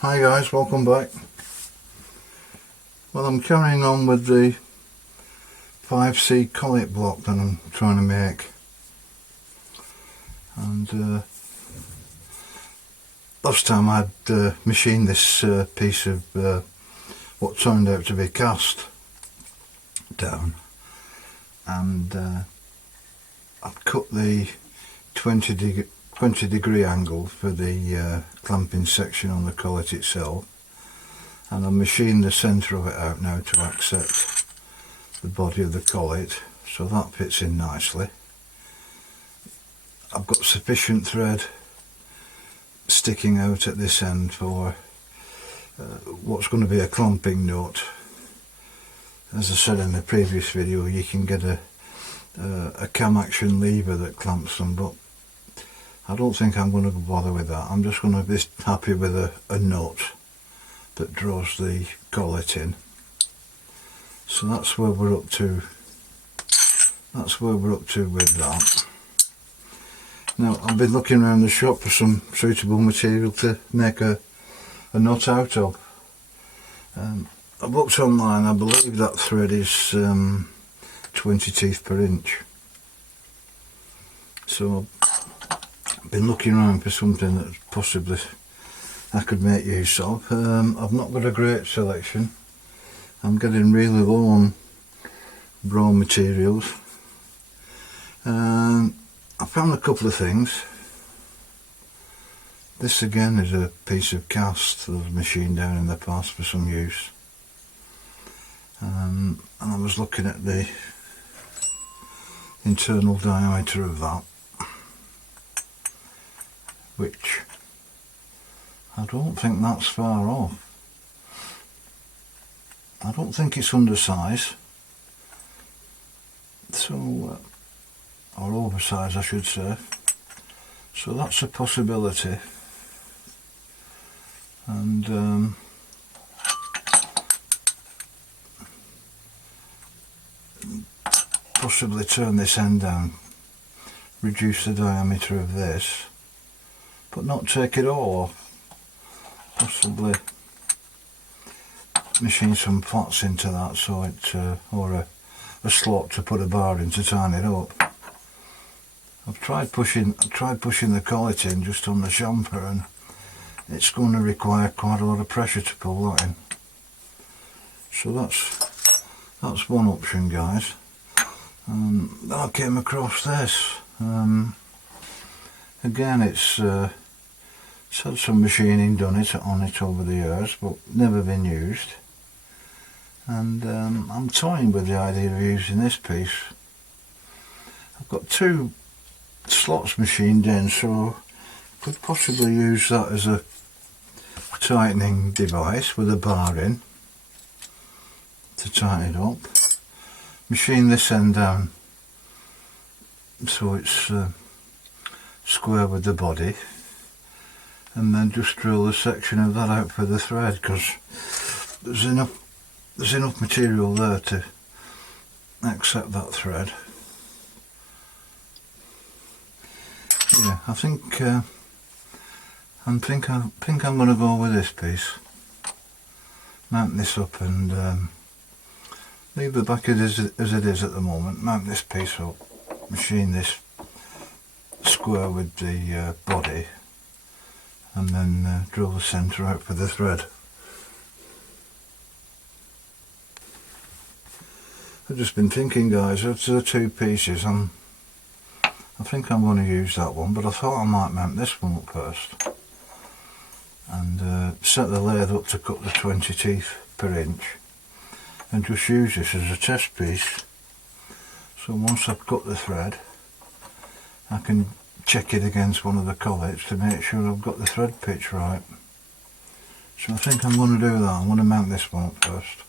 Hi guys, welcome back. Well, I'm carrying on with the 5C collet block that I'm trying to make, and last time I'd machined this piece of what turned out to be cast down, and I'd cut the 20 degree angle for the clamping section on the collet itself, and I've machined the centre of it out now to accept the body of the collet, so that fits in nicely. I've got sufficient thread sticking out at this end for what's going to be a clamping nut. As I said in the previous video, you can get a cam action lever that clamps them, but I don't think I'm going to bother with that. I'm just going to be happy with a nut that draws the collet in. So that's where we're up to. That's where we're up to with that. Now, I've been looking around the shop for some suitable material to make a nut out of. I've looked online. I believe that thread is 20 teeth per inch. So I've been looking around for something that possibly I could make use of. I've not got a great selection. I'm getting really low on raw materials. I found a couple of things. This again is a piece of cast that I've machined down in the past for some use. And I was looking at the internal diameter of that, which I don't think that's far off. I don't think it's undersize, so or oversize I should say, so that's a possibility. And possibly turn this end down, reduce the diameter of this, but not take it all off. Possibly machine some flats into that, so it or a slot to put a bar in to tighten it up. I've tried pushing the collet in just on the chamfer, and it's going to require quite a lot of pressure to pull that in. So that's one option, guys. Then I came across this. Again, it's had some machining done on it over the years, but never been used. And I'm toying with the idea of using this piece. I've got two slots machined in, so I could possibly use that as a tightening device with a bar in to tighten it up. Machine this end down so it's square with the body, and then just drill a section of that out for the thread, because there's enough material there to accept that thread. Yeah, I think I'm going to go with this piece. Mount this up and leave the back as it is at the moment. Mount this piece up, machine this square with the body, and then drill the centre out for the thread. I've just been thinking, guys, of the two pieces. I think I'm going to use that one, but I thought I might mount this one up first and set the lathe up to cut the 20 teeth per inch, and just use this as a test piece. So once I've cut the thread, I can check it against one of the collets to make sure I've got the thread pitch right. So I think I'm going to do that. I'm going to mount this one up first.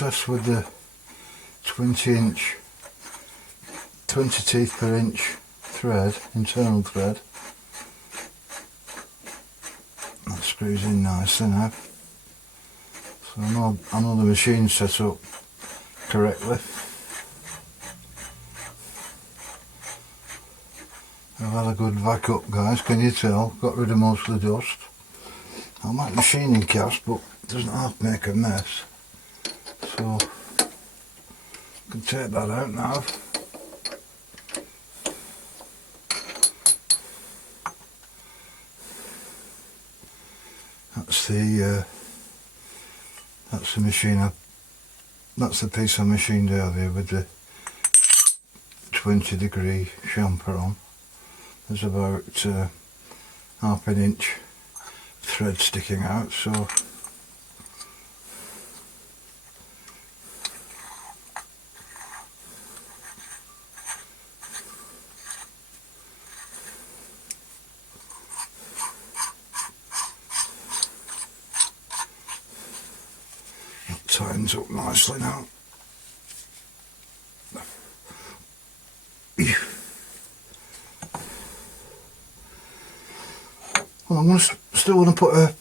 process with the 20 teeth per inch thread, internal thread. That screws in nicely now. So I know the machine's set up correctly. I've had a good vac up, guys, can you tell? Got rid of most of the dust. I like machining cast, but it doesn't have to make a mess. So I can take that out now. That's the machine. That's the piece I machined earlier with the 20-degree chamfer on. There's about half an inch thread sticking out, so that tightens up nicely now. Well, I'm still going to put a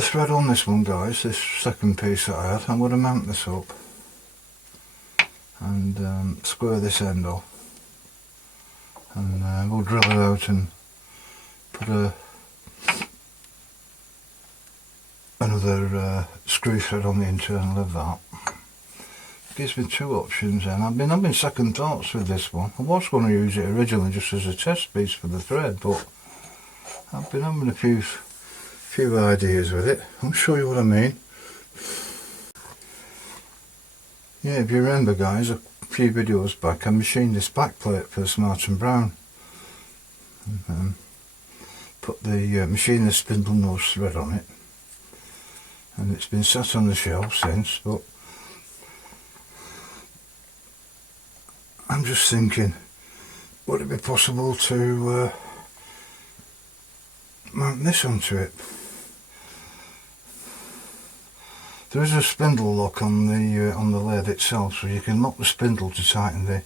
thread on this one, guys, this second piece that I had. I'm going to mount this up and square this end off, and we'll drill it out and put another screw thread on the internal of that. It gives me two options then. I've been having second thoughts with this one. I was going to use it originally just as a test piece for the thread, but I've been having a few ideas with it. I'll show you what I mean. Yeah, if you remember, guys, a few videos back I machined this back plate for Smart & Brown. Put the machine the spindle nose thread on it, and it's been sat on the shelf since, but I'm just thinking, would it be possible to mount this onto it? There is a spindle lock on the lathe itself, so you can lock the spindle to tighten the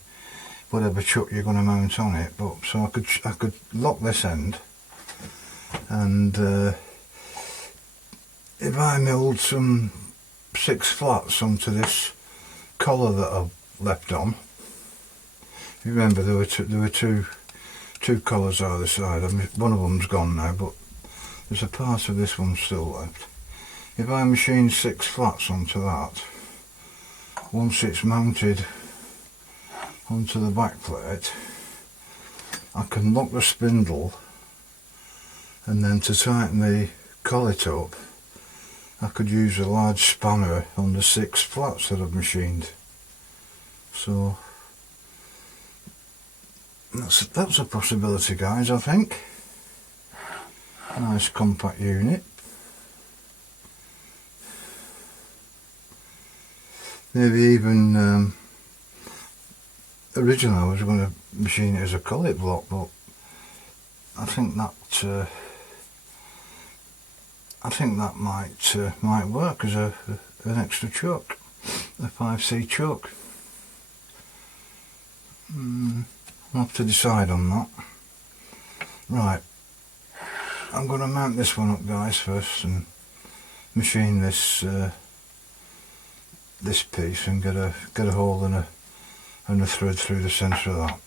whatever chuck you're going to mount on it. But so I could lock this end, and if I milled some 6 flats onto this collar that I've left on. You remember there were two collars either side. I mean, one of them's gone now, but there's a part of this one still left. If I machine 6 flats onto that, once it's mounted onto the back plate, I can lock the spindle, and then to tighten the collet up, I could use a large spanner on the 6 flats that I've machined. So that's a possibility, guys, I think. Nice compact unit. Maybe even originally I was going to machine it as a collet block, but I think that might work as an extra chuck, a 5C chuck. I'll have to decide on that. Right, I'm going to mount this one up, guys, first, and machine this this piece and get a hole and a thread through the centre of that.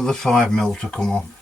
another 5mm to come off.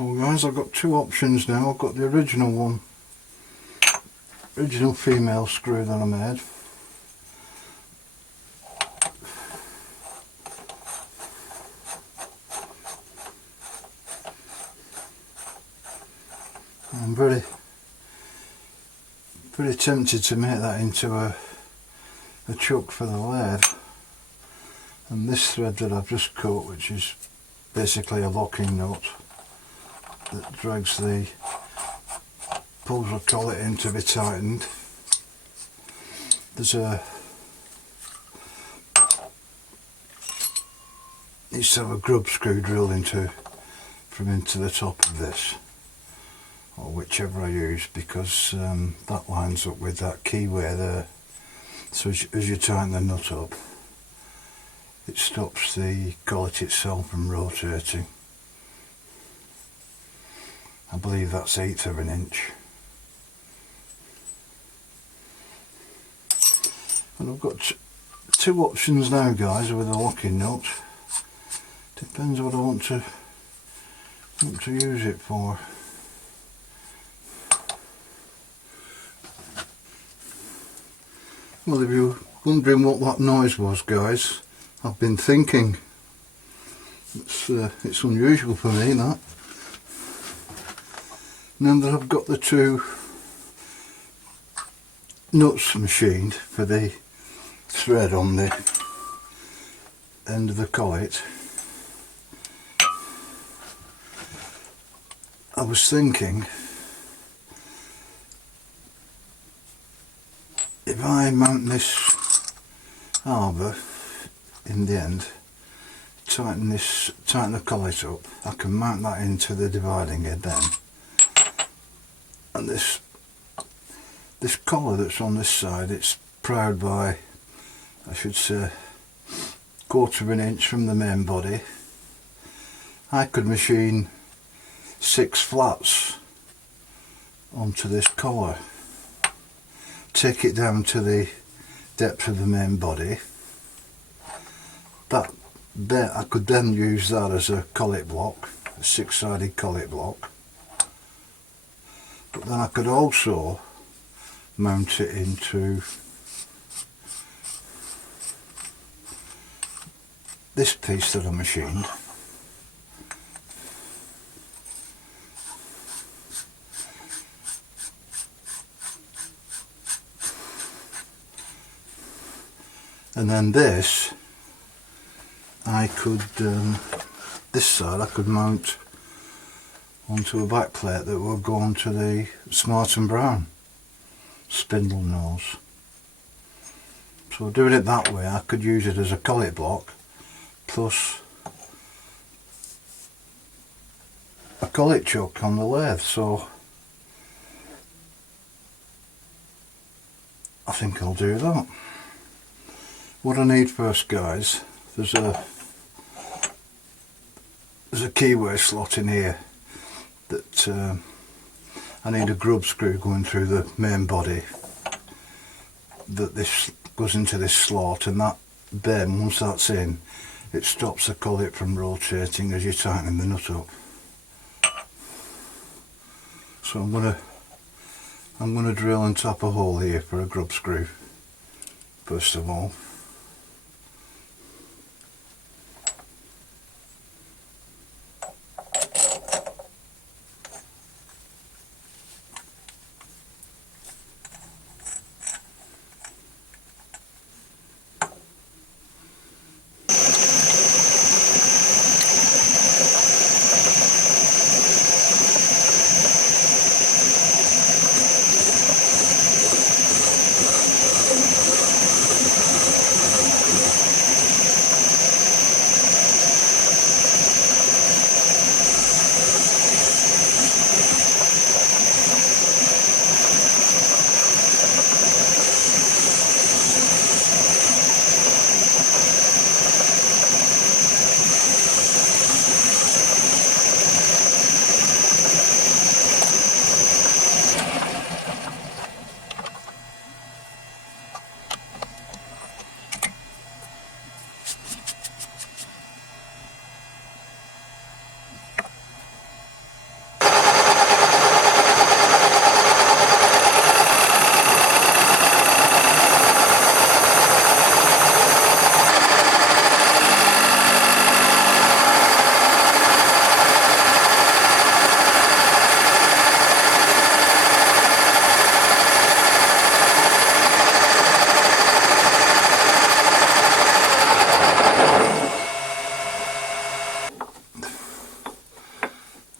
Well guys, I've got two options now. I've got the original one, original female screw that I made. I'm very tempted to make that into a chuck for the lathe, and this thread that I've just cut, which is basically a locking nut that drags the pulls the collet in to be tightened. There's needs to have a grub screw drilled into the top of this, or whichever I use, because that lines up with that keyway there. So as you tighten the nut up, it stops the collet itself from rotating. I believe that's 1/8 of an inch. And I've got two options now guys with a locking nut. Depends what I want to use it for. Well, if you're wondering what that noise was guys, I've been thinking. It's unusual for me, that. Now that I've got the two nuts machined for the thread on the end of the collet, I was thinking, if I mount this arbor in the end, tighten the collet up, I can mount that into the dividing head then, and this collar that's on this side, it's proud by, I should say, 1/4 of an inch from the main body. I could machine 6 flats onto this collar, take it down to the depth of the main body. That I could then use that as a collet block, a 6-sided collet block. But then I could also mount it into this piece that I machined. And then this, I could, this side I could mount onto a back plate that would go onto the Smart and Brown spindle nose. So doing it that way, I could use it as a collet block plus a collet chuck on the lathe. So I think I'll do that. What I need first guys, there's a keyway slot in here that I need a grub screw going through the main body, that this goes into this slot, and that then once that's in, it stops the collet from rotating as you're tightening the nut up. So I'm gonna drill and tap a hole here for a grub screw first of all.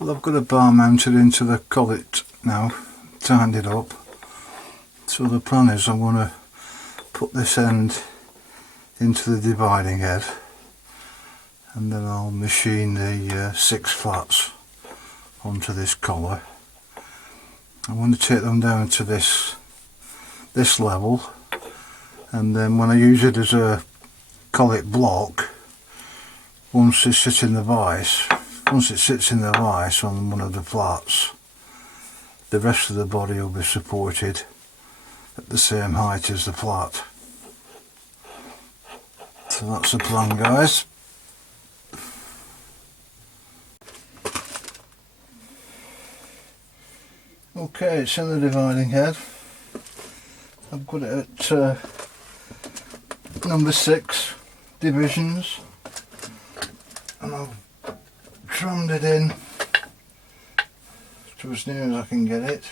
Well, I've got a bar mounted into the collet now, tightened it up. So the plan is I'm going to put this end into the dividing head, and then I'll machine the 6 flats onto this collar. I'm going to take them down to this level, and then when I use it as a collet block, once it sits in the vise on one of the flats, the rest of the body will be supported at the same height as the flat. So that's the plan, guys. Okay, it's in the dividing head. I've got it at number 6 divisions, and I've trimmed it in to as near as I can get it.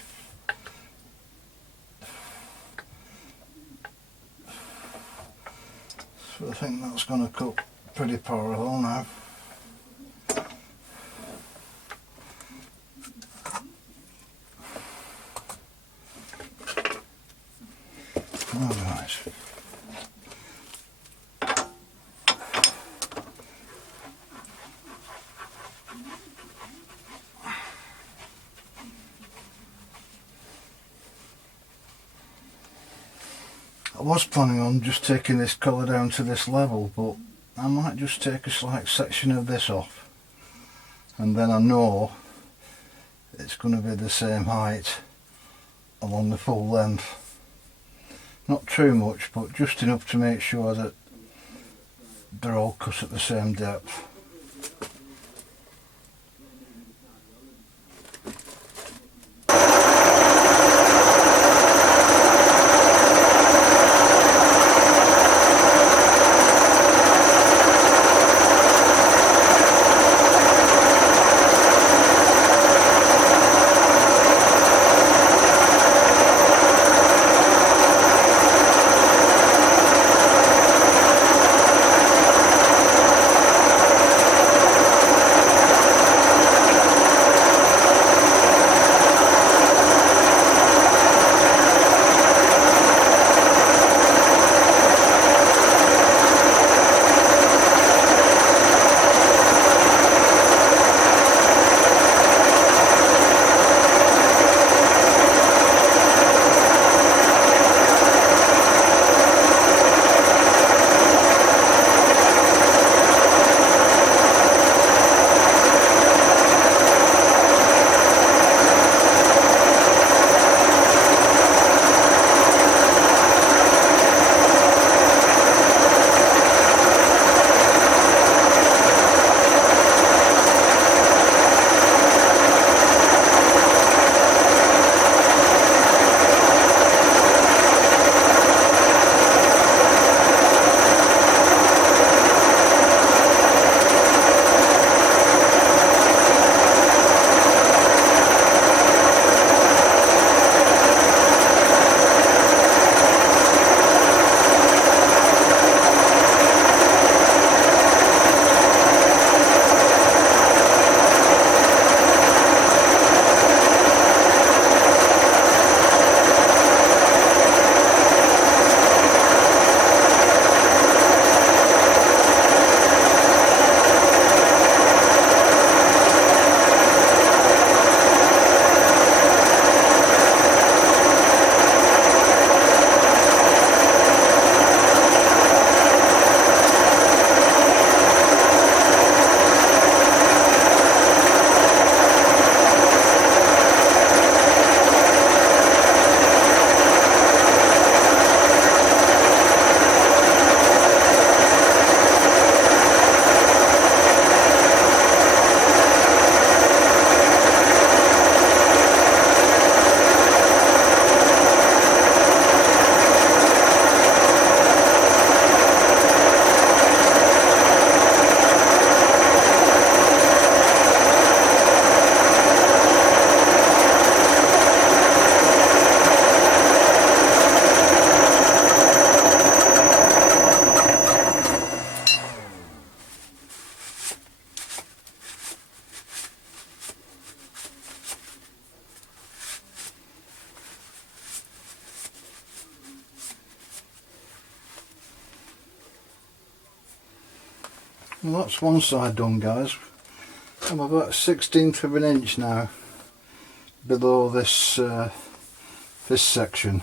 So I think that's going to cut pretty parallel now. Alright. I was planning on just taking this collar down to this level, but I might just take a slight section of this off, and then I know it's going to be the same height along the full length. Not too much, but just enough to make sure that they're all cut at the same depth. Well, that's one side done, guys. I'm about 1/16 of an inch now below this this section.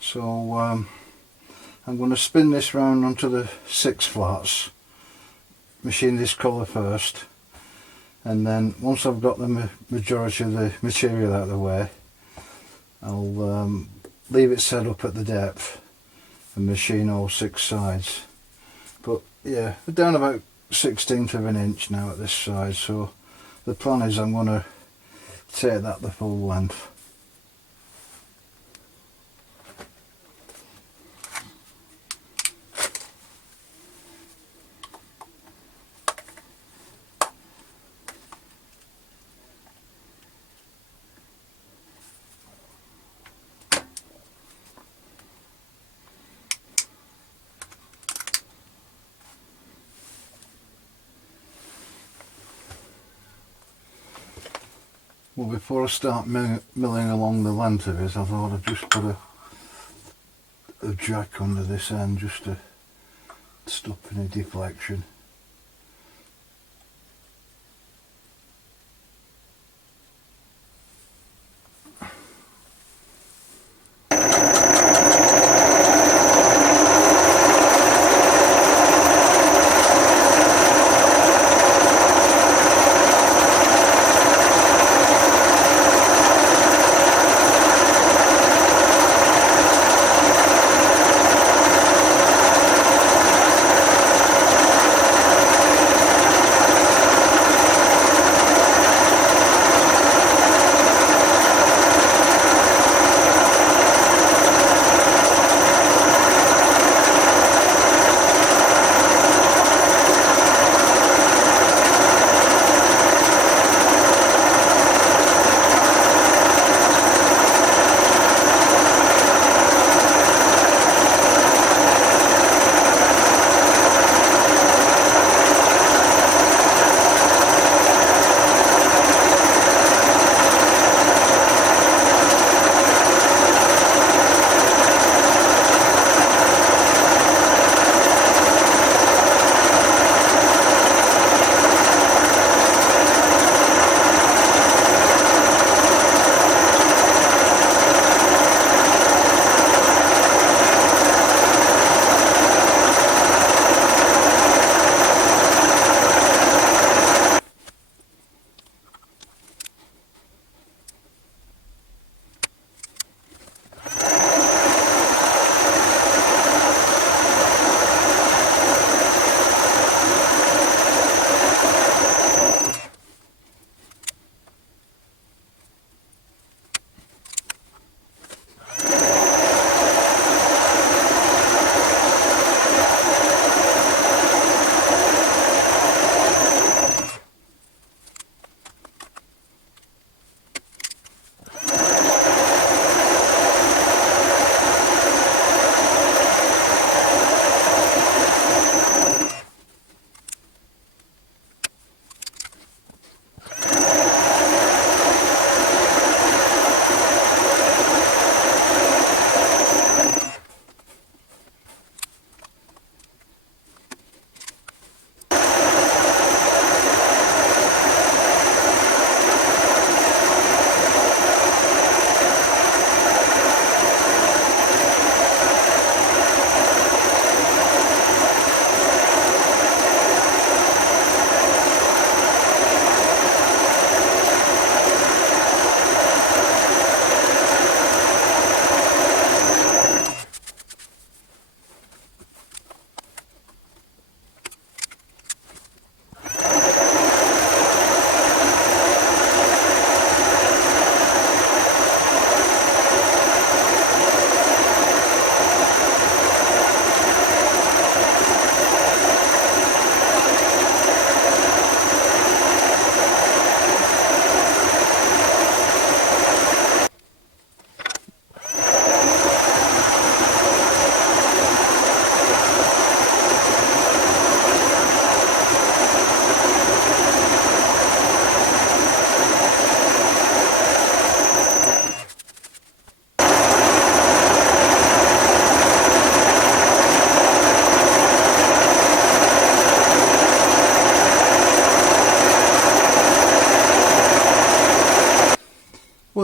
So I'm going to spin this round onto the 6 flats, machine this colour first, and then once I've got the majority of the material out of the way, I'll leave it set up at the depth and machine all 6 sides. But yeah, we're down about 1/16 of an inch now at this side, so the plan is I'm going to take that the full length. Well, before I start milling along the length of it, I thought I'd just put a jack under this end just to stop any deflection.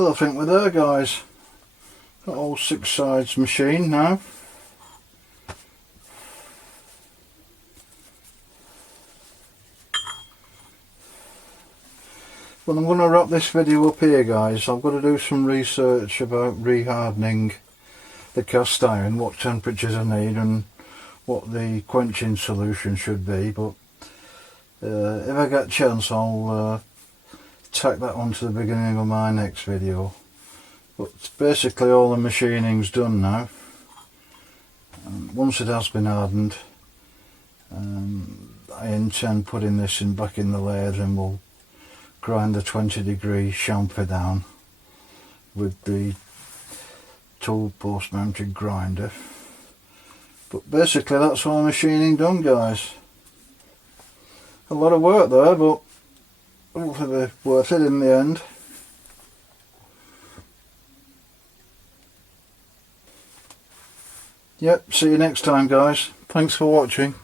Well, I think we're there, guys. Got all 6 sides machined now. Well, I'm going to wrap this video up here, guys. I've got to do some research about rehardening the cast iron, what temperatures I need and what the quenching solution should be, but if I get a chance I'll tack that on to the beginning of my next video. But basically all the machining's done now. Once it has been hardened, I intend putting this back in the lathe, and we'll grind the 20-degree chamfer down with the tool post mounted grinder. But basically that's all machining done, guys. A lot of work there, but hopefully worth it in the end. Yep, see you next time, guys. Thanks for watching.